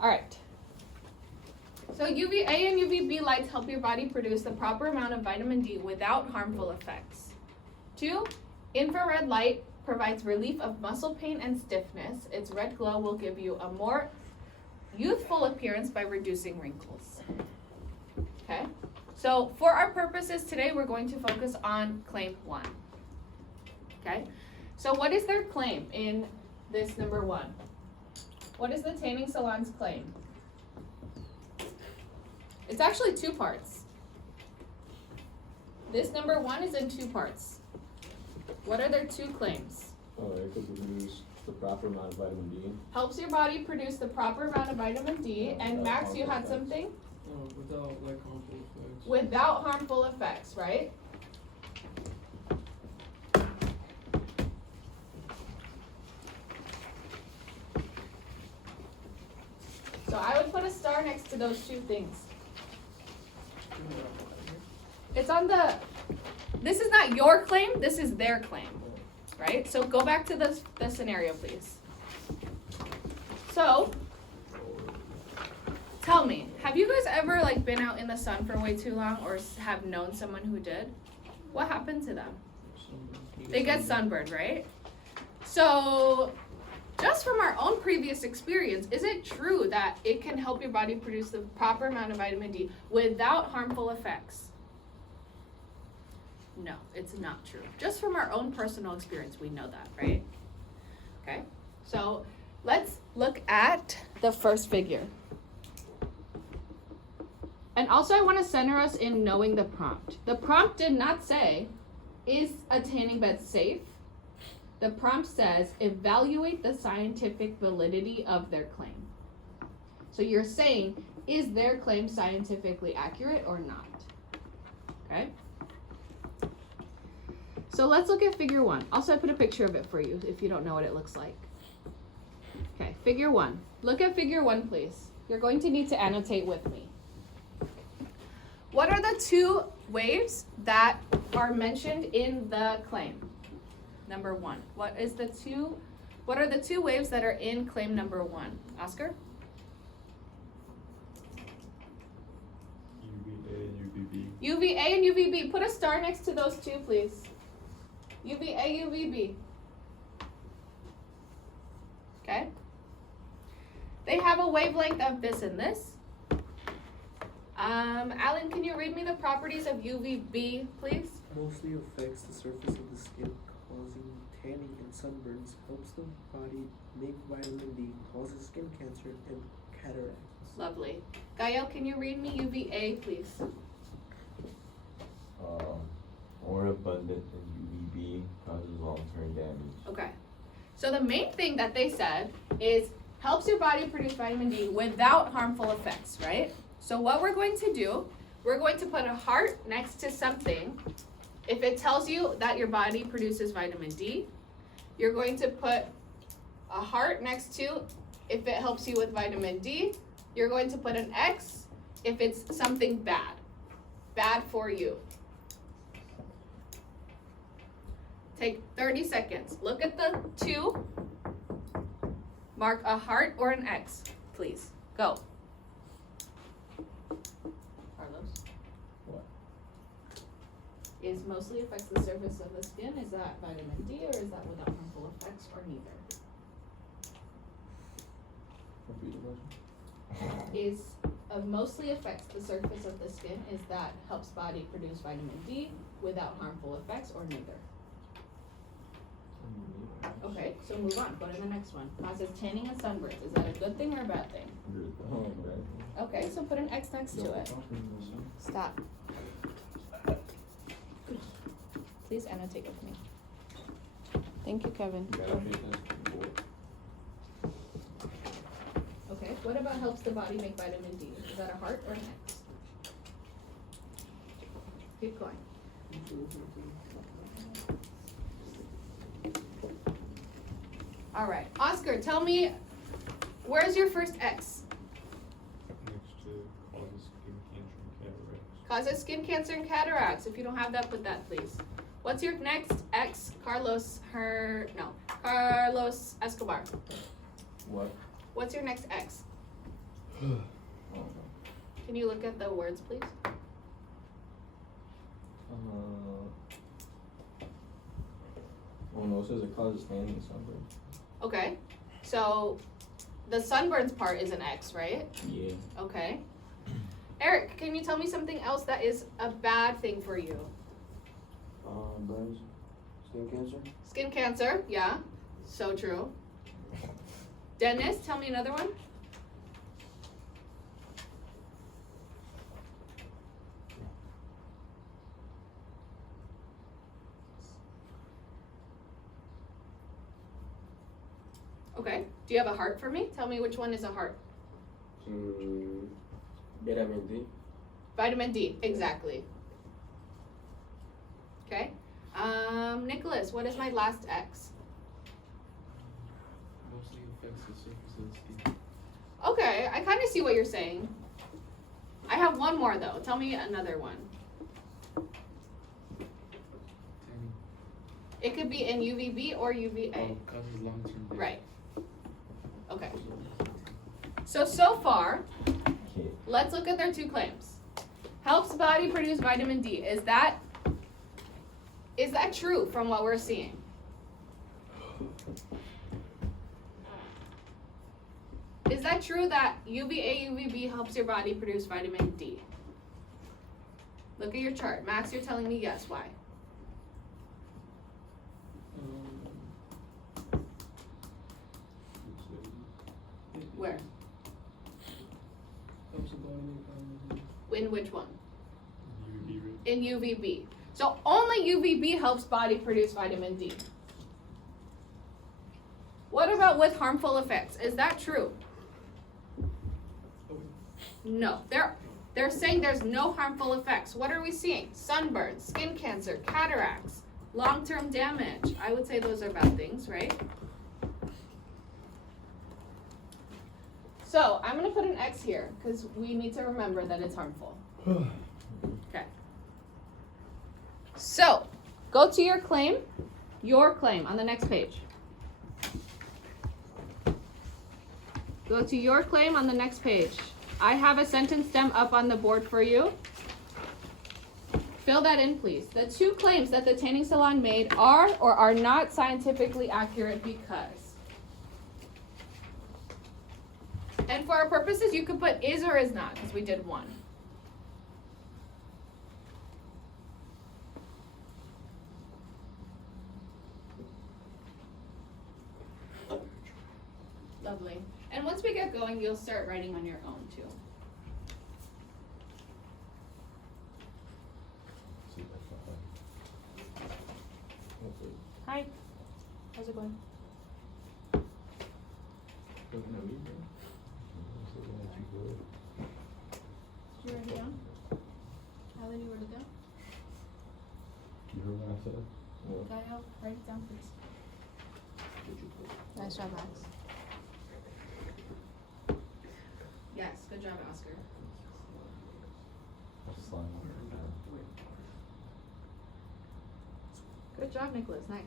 All right. So UVA and UVB lights help your body produce the proper amount of vitamin D without harmful effects. 2, infrared light provides relief of muscle pain and stiffness. Its red glow will give you a more youthful appearance by reducing wrinkles. Okay? So for our purposes today, we're going to focus on claim 1. Okay? So what is their claim in this number 1? What is the tanning salon's claim? It's actually 2 parts. This number 1 is in 2 parts. What are their 2 claims? It could produce the proper amount of vitamin D. Helps your body produce the proper amount of vitamin D. And Max, you had something? Without like harmful effects. Without harmful effects, right? So I would put a star next to those 2 things. It's on the, this is not your claim, this is their claim, right? So go back to the scenario, please. So, tell me, have you guys ever like been out in the sun for way too long or have known someone who did? What happened to them? They get sunburned, right? So, just from our own previous experience, is it true that it can help your body produce the proper amount of vitamin D without harmful effects? No, it's not true. Just from our own personal experience, we know that, right? Okay, so let's look at the first figure. And also I want to center us in knowing the prompt. The prompt did not say, is a tanning bed safe? The prompt says, evaluate the scientific validity of their claim. So you're saying, is their claim scientifically accurate or not? Okay? So let's look at figure 1. Also, I put a picture of it for you if you don't know what it looks like. Okay, figure 1. Look at figure 1, please. You're going to need to annotate with me. What are the 2 waves that are mentioned in the claim? Number 1. What are the 2 waves that are in claim number 1? Oscar? UVA and UVB. UVA and UVB. Put a star next to those 2, please. UVA, UVB. Okay? They have a wavelength of this and this. Alan, can you read me the properties of UVB, please? Mostly affects the surface of the skin, causing tanning and sunburns, helps the body make vitamin D, causes skin cancer and cataracts. Lovely. Gael, can you read me UVA, please? More abundant in UVB causes long-term damage. Okay. So the main thing that they said is helps your body produce vitamin D without harmful effects, right? So what we're going to do, we're going to put a heart next to something. If it tells you that your body produces vitamin D, you're going to put a heart next to if it helps you with vitamin D. You're going to put an X if it's something bad for you. Take 30 seconds. Look at the 2. Mark a heart or an X, please. Go. Carlos? What? Is mostly affects the surface of the skin. Is that vitamin D or is that without harmful effects or neither? Repeat the question. Is mostly affects the surface of the skin. Is that helps body produce vitamin D without harmful effects or neither? Okay, so move on. Go to the next one. It says tanning and sunburns. Is that a good thing or a bad thing? Okay, so put an X next to it. Stop. Please annotate with me. Thank you, Kevin. Okay, what about helps the body make vitamin D? Is that a heart or an X? Keep going. All right, Oscar, tell me, where's your first X? Next to causes skin cancer and cataracts. Causes skin cancer and cataracts. If you don't have that, put that, please. What's your next X? Carlos Escobar. What? What's your next X? Can you look at the words, please? Oh no, it says it causes tanning and sunburn. Okay. So the sunburns part is an X, right? Yeah. Okay. Eric, can you tell me something else that is a bad thing for you? Burns, skin cancer. Skin cancer, yeah. So true. Dennis, tell me another one. Okay. Do you have a heart for me? Tell me which one is a heart. Vitamin D. Vitamin D, exactly. Okay. Nicholas, what is my last X? Mostly affects the surface of the skin. Okay, I kind of see what you're saying. I have one more though. Tell me another one. Tanning. It could be in UVB or UVA. Oh, causes long-term damage. Right. Okay. So far, Okay. let's look at their two claims. Helps body produce vitamin D. Is that true from what we're seeing? Is that true that UVA, UVB helps your body produce vitamin D? Look at your chart. Max, you're telling me yes. Why? Where? Helps the body make vitamin D. In which one? UVB rays. In UVB. So only UVB helps body produce vitamin D. What about with harmful effects? Is that true? No. They're saying there's no harmful effects. What are we seeing? Sunburn, skin cancer, cataracts, long-term damage. I would say those are bad things, right? So I'm gonna put an X here because we need to remember that it's harmful. Okay. So go to your claim on the next page. Go to your claim on the next page. I have a sentence stem up on the board for you. Fill that in, please. The two claims that the tanning salon made are or are not scientifically accurate because. And for our purposes, you could put is or is not, because we did one. Lovely. And once we get going, you'll start writing on your own too. See if I can find- Hi. How's it going? Looking at me, bro. Just looking at you, bro. Did you write it down? Alan, you wrote it down? You heard what I said? Gael, write it down, please. Nice job, Max. Yes, good job, Oscar. That's slime. Good job, Nicholas. Nice.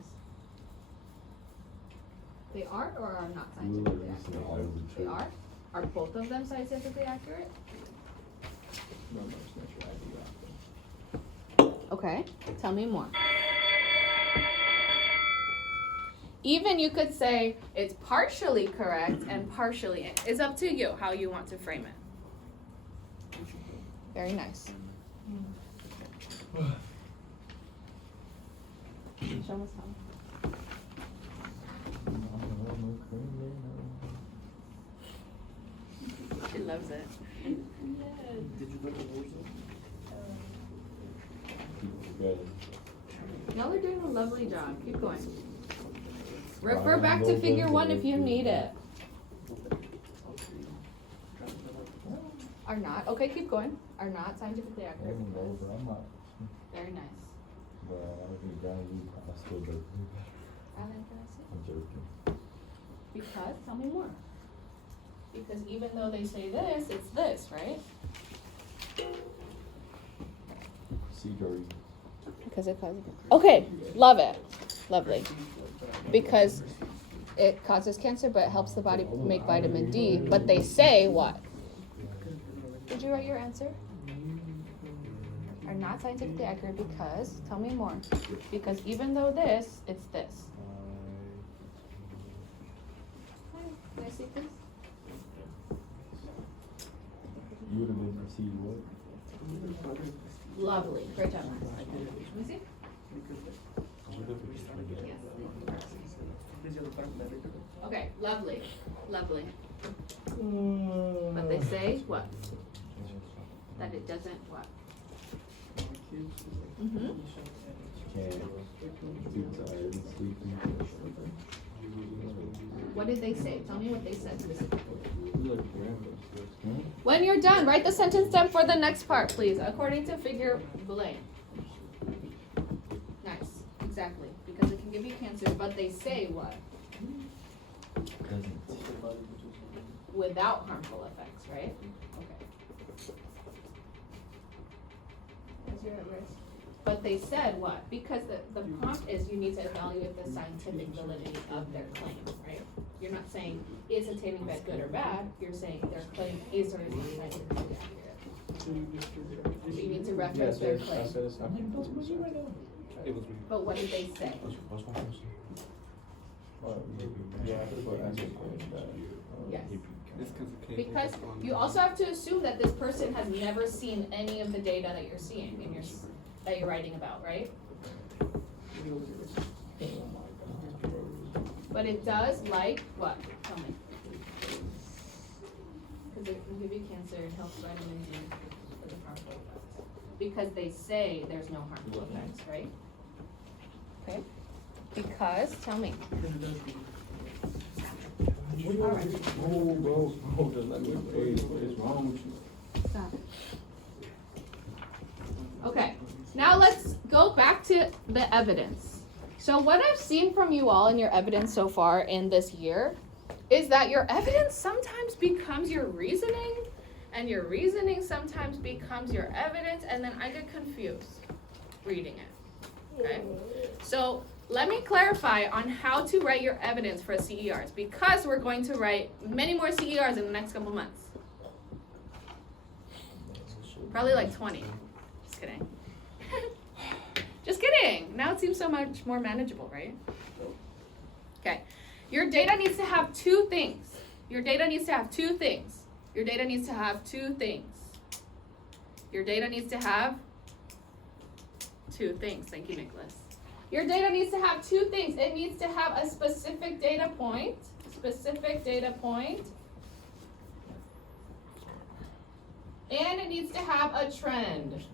They are or are not Ooh, scientifically this is accurate? all They true. are? Are both of them scientifically accurate? No, it's not your idea. Okay, tell me more. Even you could say it's partially correct and partially. It's up to you how you want to frame it. Very nice. Show us how. She loves it. Did you look at yours? Y'all are doing a lovely job. Keep going. Refer back to figure 1 if you need it. Are not. Okay, keep going. Are not scientifically accurate. No, but I'm not. Very nice. But I don't think Johnny Lee I still does me better. Alan, can I see? I'm joking. Because, tell me more. Because even though they say this, it's this, right? See, Jordy. Because it causes. Okay, love it. Lovely. Because it causes cancer, but it helps the body make vitamin D. But they say what? Did you write your answer? Are not scientifically accurate because, tell me more. Because even though this, it's this. Can I see this? You would have been perceived what? Lovely. Great job, Max. Let me see. Okay, lovely. Lovely. But they say what? That it doesn't what? Mm-hmm. Can't. Too tired, sleepy. What did they say? Tell me what they said specifically. Hmm? When you're done, write the sentence down for the next part, please, according to figure blank. Nice, exactly, because it can give you cancer, but they say what? Doesn't. Without harmful effects, right? Okay. As you're at risk. But they said what? Because the prompt is you need to evaluate the scientific validity of their claim, right? You're not saying, is a tanning bed good or bad? You're saying their claim is or is not scientifically accurate. So you need to reference their claim. It was me. But what did they say? Yes. It's because it came Because over from- you also have to assume that this person has never seen any of the data that you're seeing in your, that you're writing about, right? But it does like what? Tell me. Because it can give you cancer, it helps vitamin D for the harmful effects. Because they say there's no harmful effects, right? Okay. Because, tell me. Alright. Oh, bro, just let me wait. What is wrong with you? Stop. Okay, now let's go back to the evidence. So what I've seen from you all in your evidence so far in this year is that your evidence sometimes becomes your reasoning, and your reasoning sometimes becomes your evidence, and then I get confused reading it. Okay? So let me clarify on how to write your evidence for CERs, because we're going to write many more CERs in the next couple months. Probably like 20. Just kidding. Just kidding. Now it seems so much more manageable, right? Okay. Your data needs to have two things. Your data needs to have two things. Your data needs to have two things. Your data needs to have two things. Thank you, Nicholas. Your data needs to have two things. It needs to have a specific data point, and it needs to have a trend.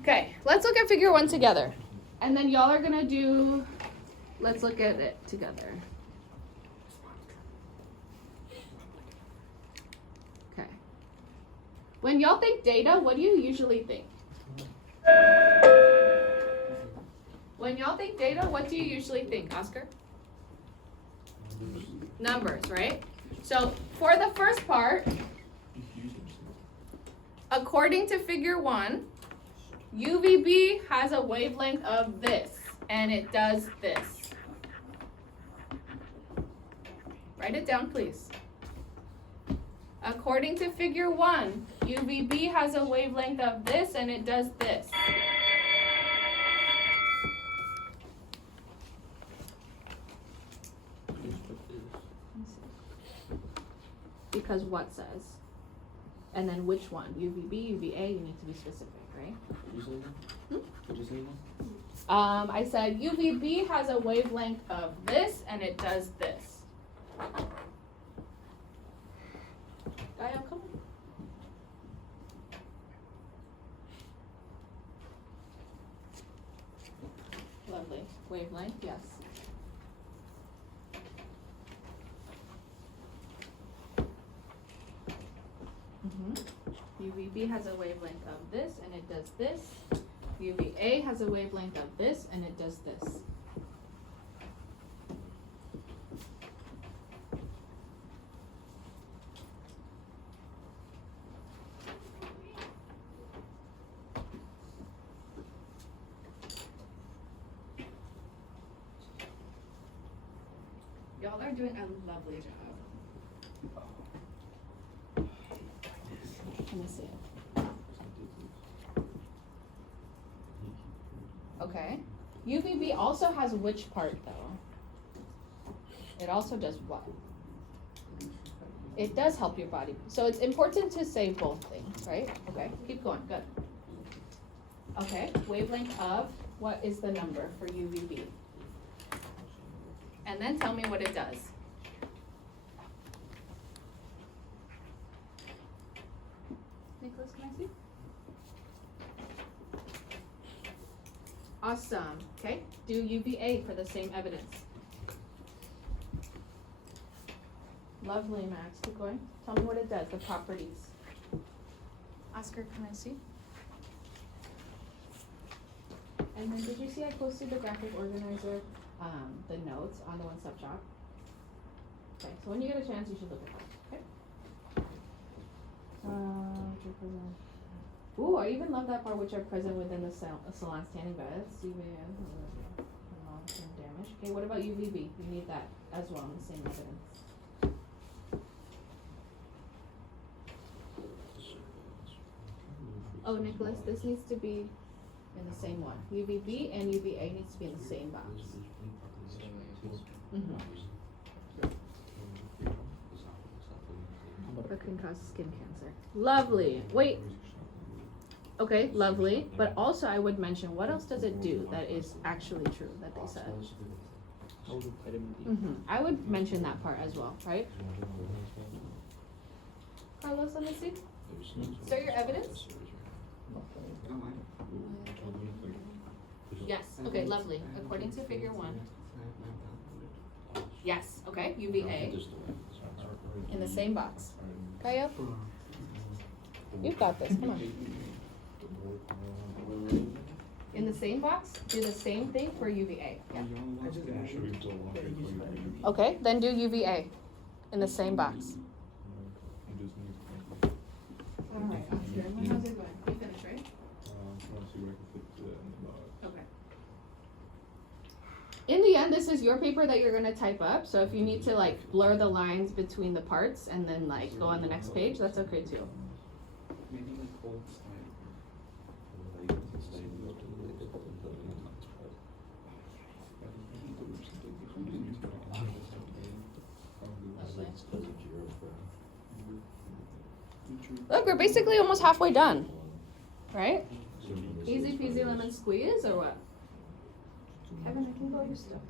Okay, let's look at figure 1 together. And then y'all are gonna do, let's look at it together. Okay. When y'all think data, what do you usually think? When y'all think data, what do you usually think, Oscar? Numbers, right? So for the first part, according to figure 1, UVB has a wavelength of this, and it does this. Write it down, please. According to figure 1, UVB has a wavelength of this, and it does this. Because what says? And then which one? UVB, UVA, you need to be specific, right? I said UVB has a wavelength of this, and it does this. Gaia, come on. Lovely. Wavelength, yes. UVB has a wavelength of this, and it does this. UVA has a wavelength of this, and it does this. Y'all are doing a lovely job. Let me see. Okay. UVB also has which part though? It also does what? It does help your body. So it's important to say both things, right? Okay, keep going, good. Okay, wavelength of, what is the number for UVB? And then tell me what it does. Nicholas, can I see? Awesome, okay, do UVA for the same evidence. Lovely, Max, keep going. Tell me what it does, the properties. Oscar, can I see? And then did you see I posted the graphic organizer, the notes on the One Stop Shop? Okay, so when you get a chance, you should look at that, okay? Ooh, I even love that part which are present within the salon's tanning beds. UVA, long-term damage. Okay, what about UVB? You need that as well in the same evidence. Oh, Nicholas, this needs to be in the same one. UVB and UVA needs to be in the same box. Mm-hmm. What can cause skin cancer? Lovely. Wait. Okay, lovely. But also I would mention, what else does it do that is actually true that they said? Helps with vitamin D. Mm-hmm. I would mention that part as well, right? Carlos, let me see. So your evidence? Yes, okay, lovely. According to figure 1. Yes, okay, UVA in the same box. Kaya? You've got this, come on. In the same box, do the same thing for UVA. Yeah. I just Okay, then do UVA in the same box. Alright, Oscar, how's it going? You finished, right? Trying to see where I can fit in the box. Okay. In the end, this is your paper that you're gonna type up, so if you need to like blur the lines between the parts and then like go on the next page, that's okay too. maybe like cold slide. Look, we're basically almost halfway done, right? Easy peasy lemon squeeze, or what? Kevin, I can go your stuff.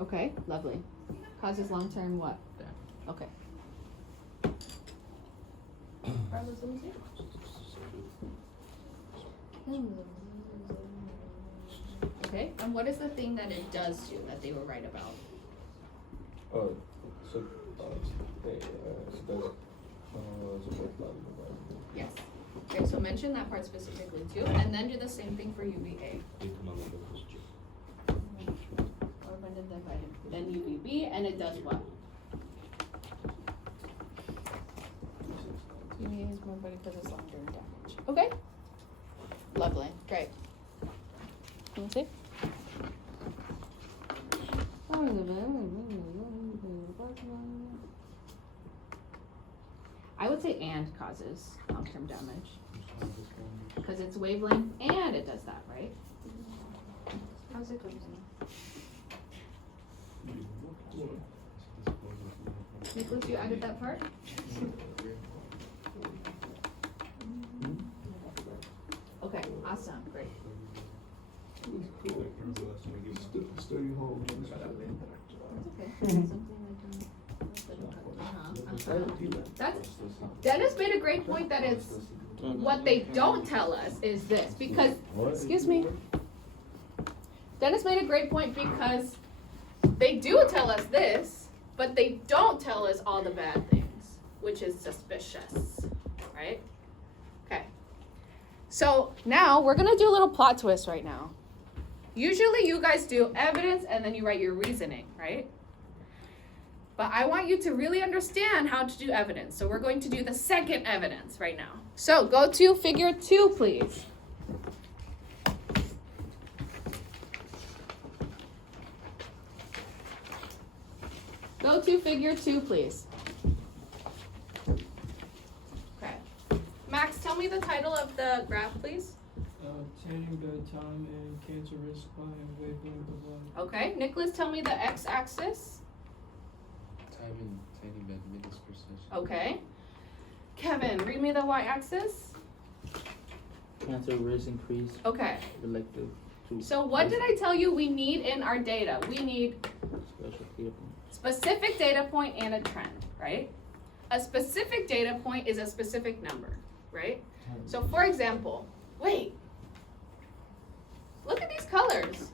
Okay, lovely. Causes long-term what? Okay. Carlos, let me see. Okay, and what is the thing that it does do that they were right about? Oh, so, it does, support blood development. Yes. Okay, so mention that part specifically too, and then do the same thing for UVA. Or abundant vitamin. Then UVB, and it does what? UVA is more ready for this long-term damage. Okay. Lovely. Great. Let me see. I would say and causes long-term damage. Because it's wavelength and it does that, right? How's it going? Nicholas, you added that part? Okay, awesome, great. Study hall. That's okay. That's, Dennis made a great point that it's, what they don't tell us is this, because, excuse me. Dennis made a great point because they do tell us this, but they don't tell us all the bad things, which is suspicious, right? Okay. So now we're gonna do a little plot twist right now. Usually you guys do evidence and then you write your reasoning, right? But I want you to really understand how to do evidence. So we're going to do the second evidence right now. So go to figure 2, please. Go to figure 2, please. Okay. Max, tell me the title of the graph, please. Tanning bed time and cancer risk by wavelength of light. Okay. Nicholas, tell me the x-axis. Time and tanning bed minutes per session. Okay. Kevin, read me the y-axis. Cancer risk increase Okay. relative to So what did I tell you we need in our data? We need special data point. specific data point and a trend, right? A specific data point is a specific number, right? So for example, wait. Look at these colors.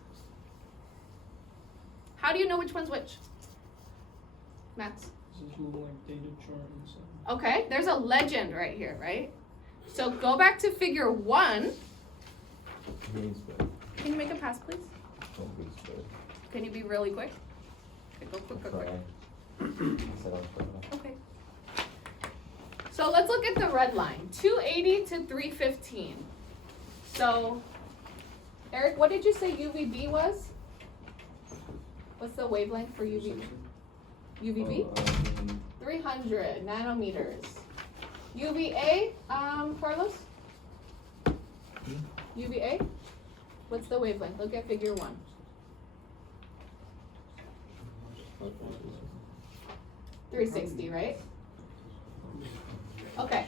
How do you know which one's which? Max. This is a little like data chart inside. Okay, there's a legend right here, right? So go back to figure 1. Green spread. Can you make a pass, please? Don't be spread. Can you be really quick? Okay, go quick, quick, quick. Cry. I said I'll cry. Okay. So let's look at the red line, 280 to 315. So, Eric, what did you say UVB was? What's the wavelength for UVB? UVB? 300 nanometers. UVA, Carlos? UVA? What's the wavelength? Look at figure 1. 360, right? Okay.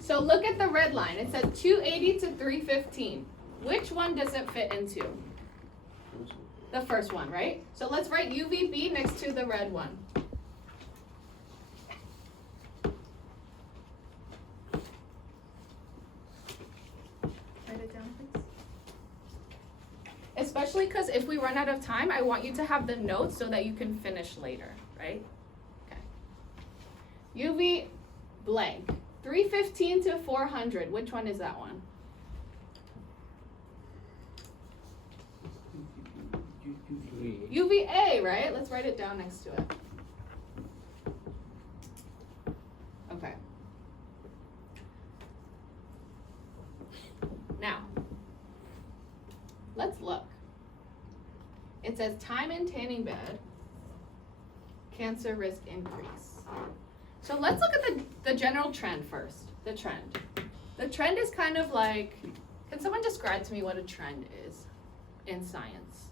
So look at the red line. It says 280 to 315. Which one does it fit into? The first one, right? So let's write UVB next to the red one. Write it down, please. Especially because if we run out of time, I want you to have the notes so that you can finish later, right? Okay. UV blank. 315 to 400. Which one is that one? UVA, right? Let's write it down next to it. Okay. Now, let's look. It says time in tanning bed, cancer risk increase. So let's look at the general trend first. The trend. The trend is kind of like, can someone describe to me what a trend is in science?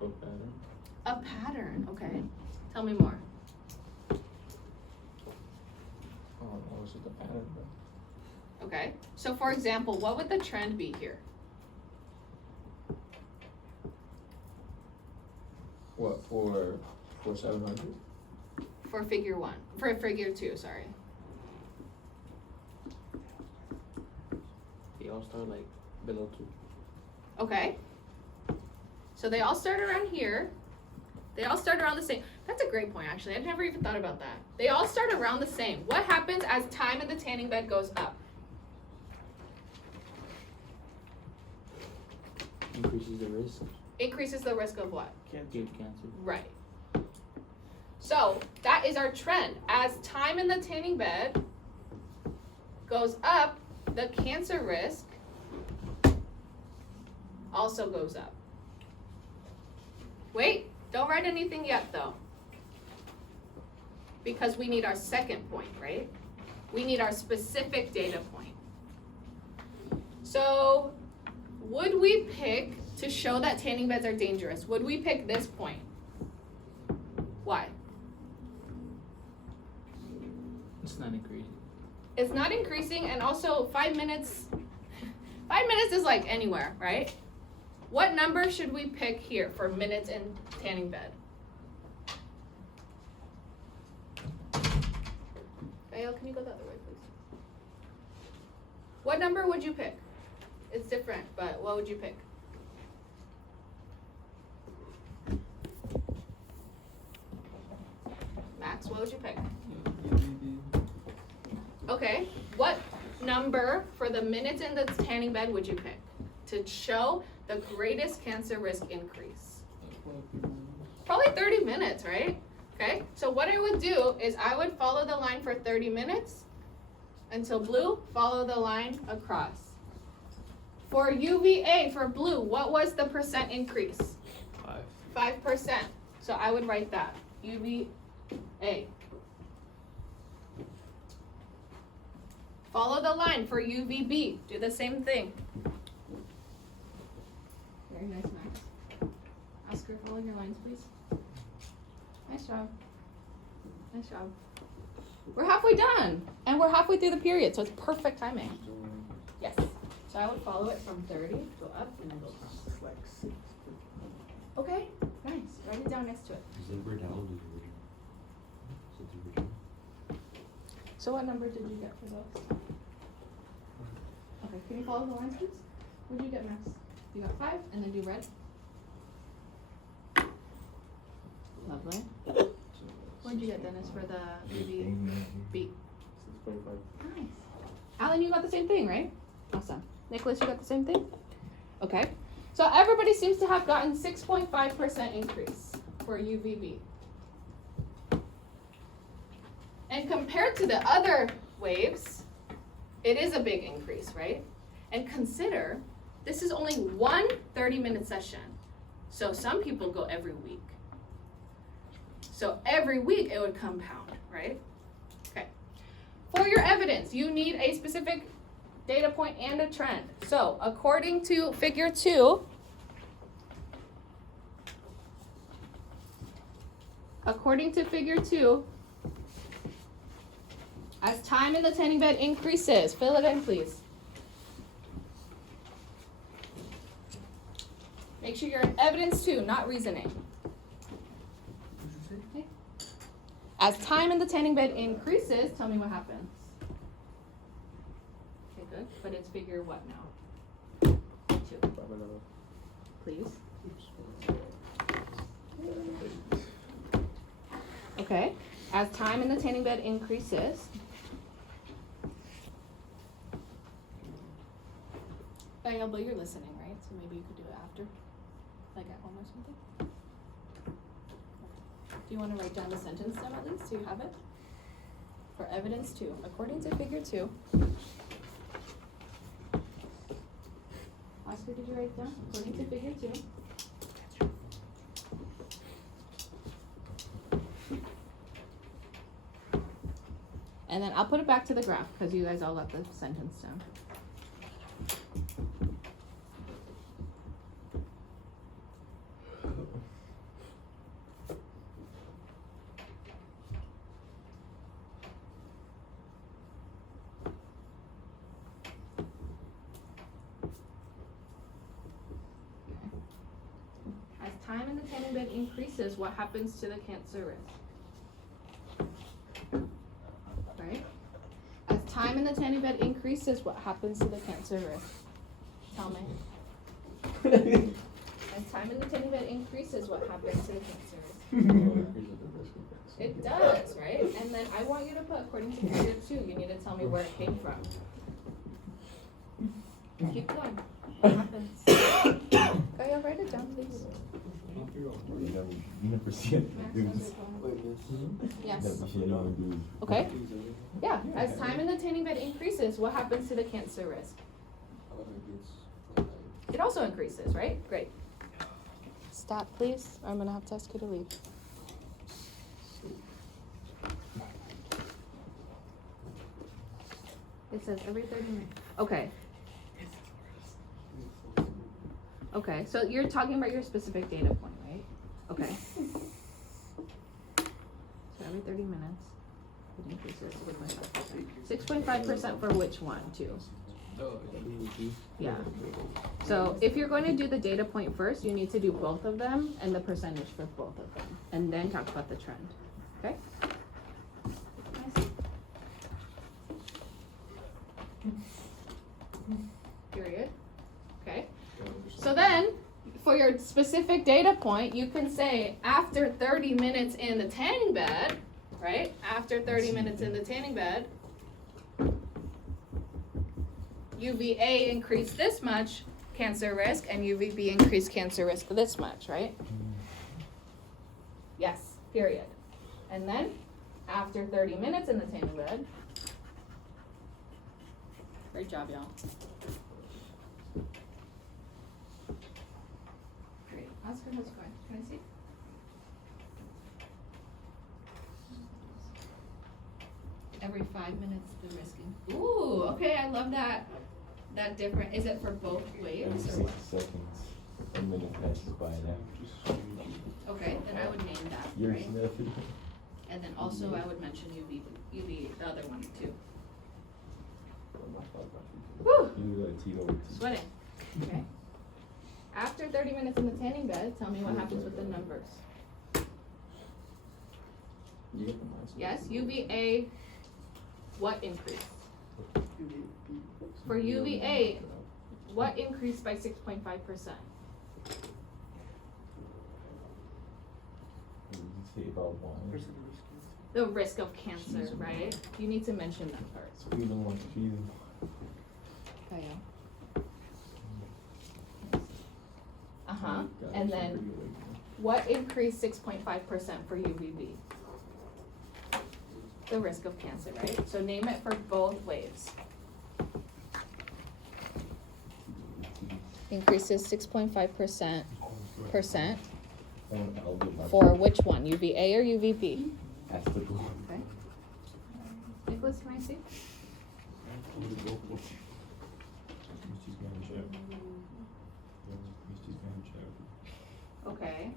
A pattern. A pattern, okay. Tell me more. I don't know, is it the pattern? But Okay. So for example, what would the trend be here? what for 700? For figure 1. For figure 2, sorry. They all start like below 2. Okay. So they all start around here. They all start around the same. That's a great point, actually. I never even thought about that. They all start around the same. What happens as time in the tanning bed goes up? Increases the risk. Increases the risk of what? Give cancer. Right. So that is our trend. As time in the tanning bed goes up, the cancer risk also goes up. Wait, don't write anything yet though. Because we need our second point, right? We need our specific data point. So would we pick, to show that tanning beds are dangerous, would we pick this point? Why? It's not increasing. It's not increasing, and also 5 minutes, 5 minutes is like anywhere, right? What number should we pick here for minutes in tanning bed? Gael, can you go the other way, please? What number would you pick? It's different, but what would you pick? Max, what would you pick? UVB. Okay, what number for the minutes in the tanning bed would you pick to show the greatest cancer risk increase? probably 30 minutes, right? Okay, so what I would do is I would follow the line for 30 minutes until blue, follow the line across. For UVA, for blue, what was the percent increase? 5%. So I would write that, UVA. Follow the line for UVB, do the same thing. Very nice, Max. Oscar, follow your lines, please. Nice job. Nice job. We're halfway done, and we're halfway through the period, so it's perfect timing. Yes. So I would follow it from 30, go up, and then go across. It's like 6. Okay, nice. Write it down next to it. Is it original? Is it the original? So what number did you get for those? Okay, can you follow the lines, please? What did you get, Max? You got 5, and then do red. Lovely. What did you get, Dennis, for the UVB? 6.5. Nice. Alan, you got the same thing, right? Awesome. Nicholas, you got the same thing? Okay. So everybody seems to have gotten 6.5% increase for UVB. And compared to the other waves, it is a big increase, right? And consider, this is only one 30-minute session. So some people go every week. So every week it would compound, right? Okay. For your evidence, you need a specific data point and a trend. So according to figure 2, as time in the tanning bed increases, fill it in, please. Make sure you're in evidence 2, not reasoning. Okay. As time in the tanning bed increases, tell me what happens. Okay, good. But it's figure what now? 2. Please. Okay. As time in the tanning bed increases. But you're listening, right? So maybe you could do it after, like at home or something. Do you want to write down the sentence then at least so you have it? For evidence 2, according to figure 2. Oscar, did you write it down? According to figure 2. And then I'll put it back to the graph because you guys all got the sentence down. As time in the tanning bed increases, what happens to the cancer risk? Right? As time in the tanning bed increases, what happens to the cancer risk? Tell me. As time in the tanning bed increases, what happens to the cancer risk? It does, right? And then I want you to put according to figure 2. You need to tell me where it came from. Keep going. What happens? Okay, I'll write it down, please. You never see it. Max, yes. That we should know, dude. Okay. Yeah. As time in the tanning bed increases, what happens to the cancer risk? It also increases, right? Great. Stop, please, or I'm gonna have to ask you to leave. It says every 30 minutes. Okay. Okay, so you're talking about your specific data point, right? Okay. So every 30 minutes, it increases 6.5%. 6.5% for which one, too? Yeah. So if you're going to do the data point first, you need to do both of them and the percentage for both of them, and then talk about the trend. Okay? Period. Okay. So then, for your specific data point, you can say after 30 minutes in the tanning bed, right? After 30 minutes in the tanning bed, UVA increased this much cancer risk, and UVB increased cancer risk this much, right? period. And then, after 30 minutes in the tanning bed, great job, y'all. Great. Oscar, how's it going? Can I see? Every 5 minutes, the risking. Ooh, okay, I love that. That different. Is it for both Every waves 60 or what? seconds, a minute passes by now. Okay, then I would name that, You're right? sniffing. And then also I would mention UV, the other one too. Whew, You got Tito with tea. sweating. Okay. After 30 minutes in the tanning bed, tell me what happens with the numbers. You get the mindset. Yes, UVA, what increased? For UVA, what increased by 6.5%? You say about one. Percent of risk. The risk of cancer, right? You need to mention that first. Feeling like feeling. Oh, yeah. Uh-huh. God, And it's then pretty awake, what increased 6.5% for UVB? The risk of cancer, right? So name it for both waves. Increases 6.5% On algebra. for which one? UVA or UVB? That's the goal. Okay. Nicholas, can I see? Okay.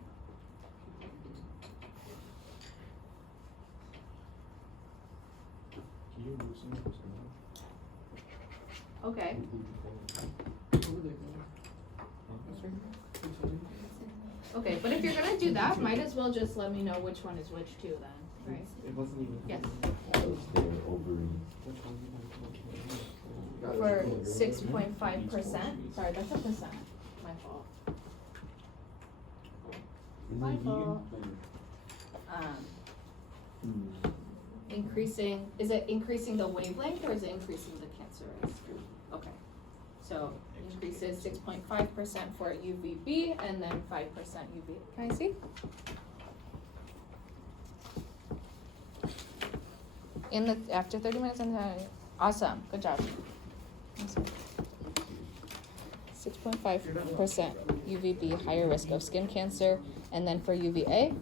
Okay. Over there, That's right here. Okay, but if you're gonna do that, might as well just let me know which one is which too then, right? It wasn't even. Yes. That was their ovary. For 6.5%, sorry, that's a percent, my fault. My fault. Increasing, is it increasing the wavelength or is it increasing the cancer risk? Okay, so increases 6.5% for UVB and then 5% UV. Can I see? In the, after 30 minutes in the, awesome, good job. 6.5% UVB, higher risk of skin cancer, and then for UVA,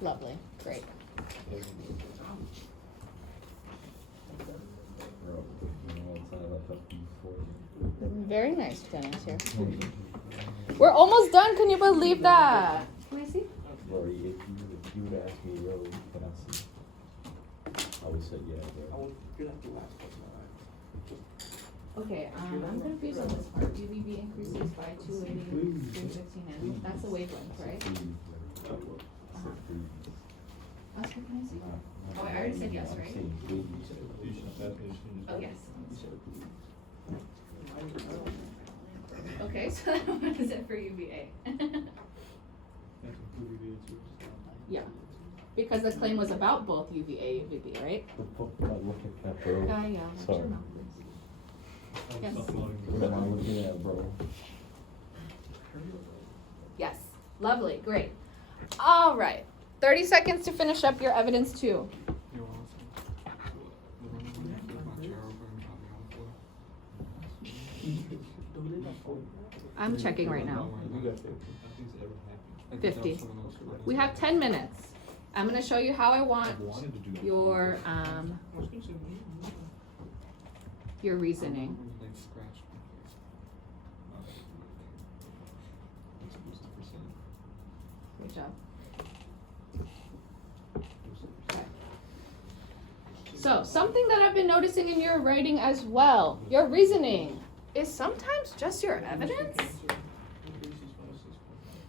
lovely, great. Bro, you know what's not left up before. Very nice, Dennis here. We're almost done, can you believe that? Can I see? Bro, if you would ask me, yo, can I see? I would say yeah, bro. You're not the last person Okay, I'm confused on this part. UVB increases by 280, 315 nanometers. That's the wavelength, right? Oscar, can I see? Oh, I already said yes, right? Oh, yes. Okay, so what is it for UVA? Yeah, because the claim was about both UVA and UVB, right? The fuck am I looking at, bro? Yeah, watch Sorry. your mouth, please. Yes. What am I looking at, bro? Yes, lovely, great. All right, 30 seconds to finish up your evidence too. I'm checking right now. 50. We have 10 minutes. I'm gonna show you how I want your reasoning. Great job. Okay. So, something that I've been noticing in your writing as well, your reasoning, is sometimes just your evidence,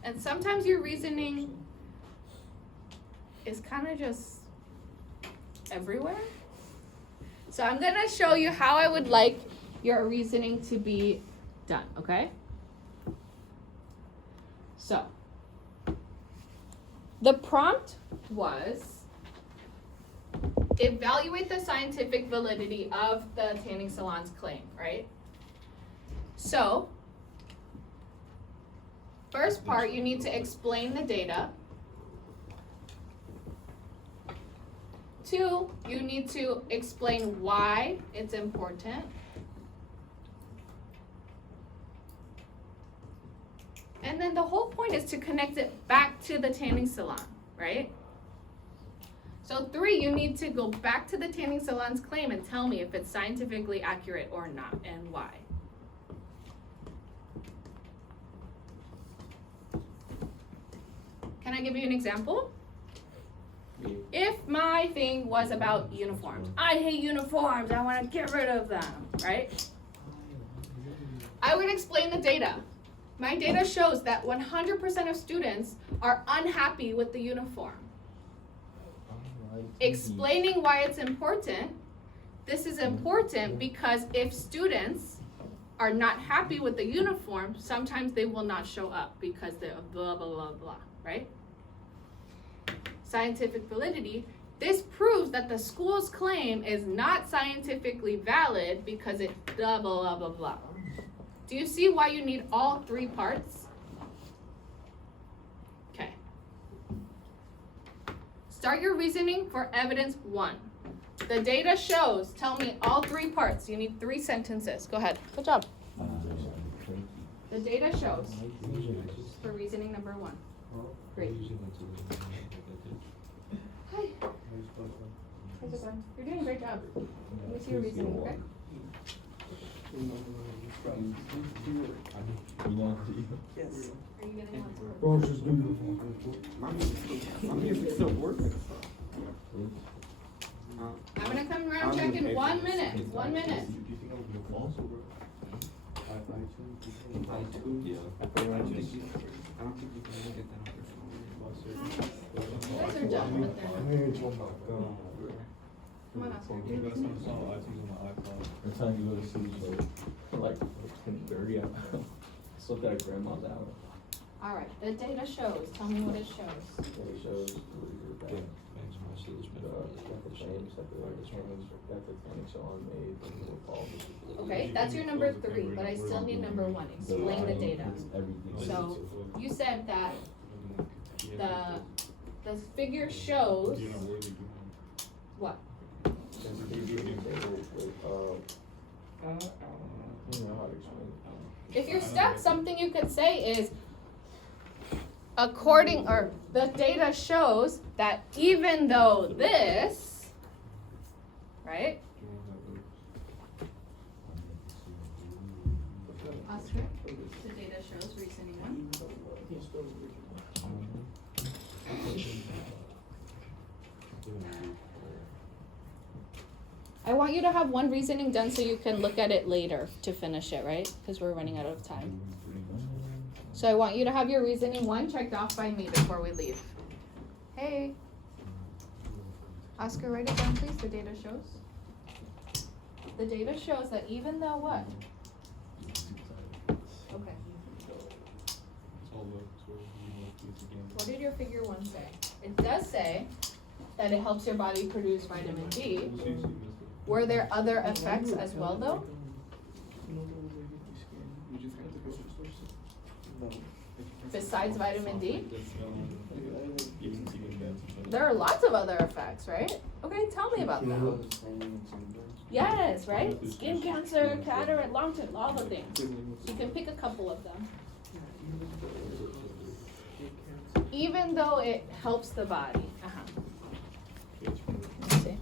and sometimes your reasoning is kind of just everywhere. So I'm gonna show you how I would like your reasoning to be done, okay? So, the prompt was, evaluate the scientific validity of the tanning salon's claim, right? So, First part, you need to explain the data. 2, you need to explain why it's important. And then the whole point is to connect it back to the tanning salon, right? So 3, you need to go back to the tanning salon's claim and tell me if it's scientifically accurate or not, and why. Can I give you an example? If my thing was about uniforms, I hate uniforms, I want to get rid of them, right? I would explain the data. My data shows that 100% of students are unhappy with the uniform. Explaining why it's important. This is important because if students are not happy with the uniform, sometimes they will not show up because they're blah, blah, blah, blah, right? Scientific validity. This proves that the school's claim is not scientifically valid because it blah, blah, blah, blah, blah. Do you see why you need all 3 parts? Okay. Start your reasoning for evidence 1. The data shows, tell me all 3 parts. You need 3 sentences. Go ahead. Good job. The data shows for reasoning number 1. Great. Hi. How's it going? You're doing a great job. Let me see your reasoning, okay? Yes. Are you getting one? Bro, just do I'm gonna come around check in 1 minute. 1 minute. You guys are done with their. Come on, Oscar. Do your reasoning. Every time you go to sleep, so like 10:30, I slept at grandma's hour. All right. The data shows. Tell me what it shows. It shows that the tanning salon made. Okay, that's your number 3, but I still need number 1. Explain the data. Everything. So you said that the figure shows what? You know how to explain it. If you're stuck, something you could say is the data shows that even though this, right? Oscar, the data shows reasoning 1. I want you to have one reasoning done so you can look at it later to finish it, right? Because we're running out of time. So I want you to have your reasoning 1 checked off by me before we leave. Hey. Oscar, write it down, please. The data shows. The data shows that even though what? Okay. What did your figure 1 say? It does say that it helps your body produce vitamin D. Were there other effects as well, though? No. Besides vitamin D? There are lots of other effects, right? Okay, tell me about them. Yes, right? Skin cancer, cataract, long-term, all the things. You can pick a couple of them. Even though it helps the body. Let's see.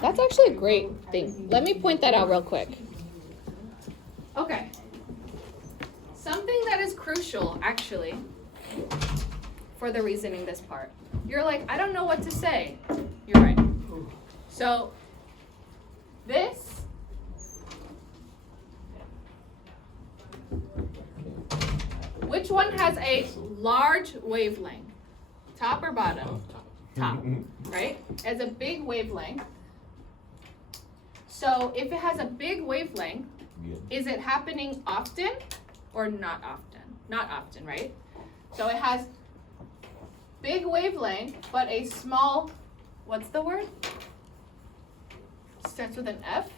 That's actually a great thing. Let me point that out real quick. Okay. Something that is crucial, actually, for the reasoning this part. You're like, I don't know what to say. You're right. So, this which one has a large wavelength? Top or bottom? Top, right? Has a big wavelength. So if it has a big wavelength, is it happening often or not often? Not often, right? So it has big wavelength, but a small, what's the word? Starts with an F.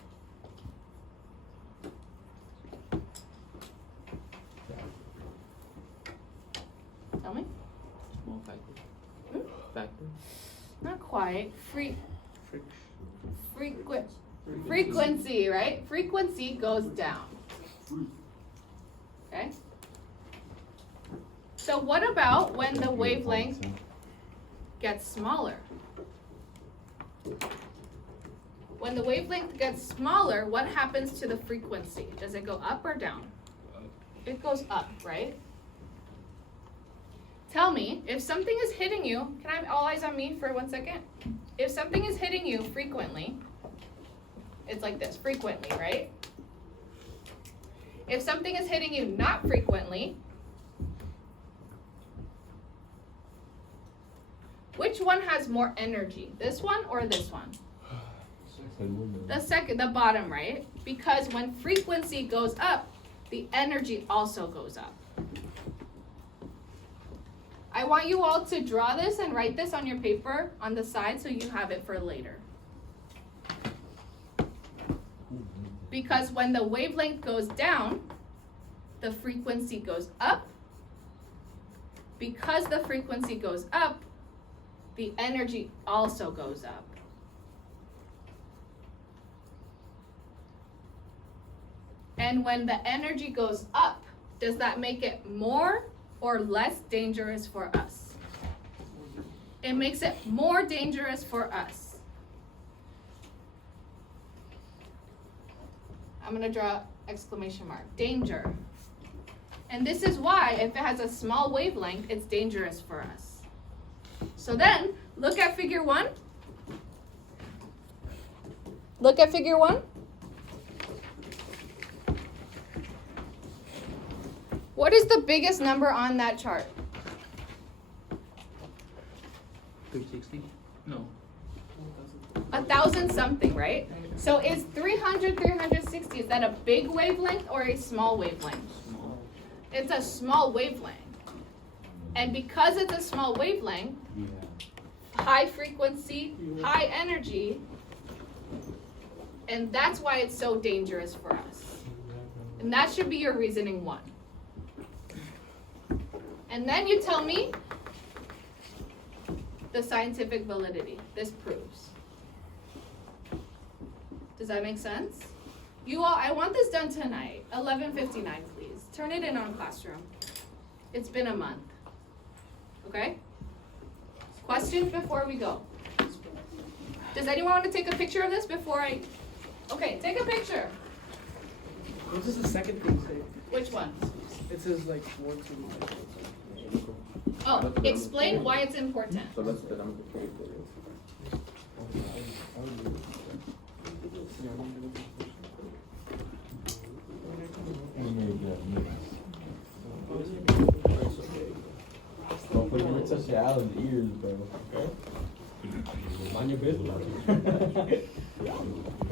Tell me. Small factor. Hmm? Factor. Not quite. Friction. Frequency, right? Frequency goes down. Okay? So what about when the wavelength gets smaller? When the wavelength gets smaller, what happens to the frequency? Does it go up or down? It goes up, right? Tell me, if something is hitting you, can I have all eyes on me for 1 second? If something is hitting you frequently, it's like this, frequently, right? If something is hitting you not frequently, which one has more energy? This one or this one? The bottom, right? Because when frequency goes up, the energy also goes up. I want you all to draw this and write this on your paper on the side so you have it for later. Because when the wavelength goes down, the frequency goes up. Because the frequency goes up, the energy also goes up. And when the energy goes up, does that make it more or less dangerous for us? It makes it more dangerous for us. I'm gonna draw exclamation mark, danger. And this is why if it has a small wavelength, it's dangerous for us. So then, look at figure 1. Look at figure 1. What is the biggest number on that chart? 360? No. 1,000 something, right? So is 300, 360, is that a big wavelength or a small wavelength? Small. It's a small wavelength. And because it's a small wavelength, high frequency, high energy, and that's why it's so dangerous for us. And that should be your reasoning 1. And then you tell me the scientific validity. This proves. Does that make sense? You all, I want this done tonight. 11:59, please. Turn it in on Classroom. It's been a month. Okay? Questions before we go? Does anyone want to take a picture of this before I... Okay, take a picture. What does the second thing say? Which one? It says like 1, 2, Oh, explain why it's important. So that's the number. Don't put your touch your Alan's ears, bro. Okay? Mind your business.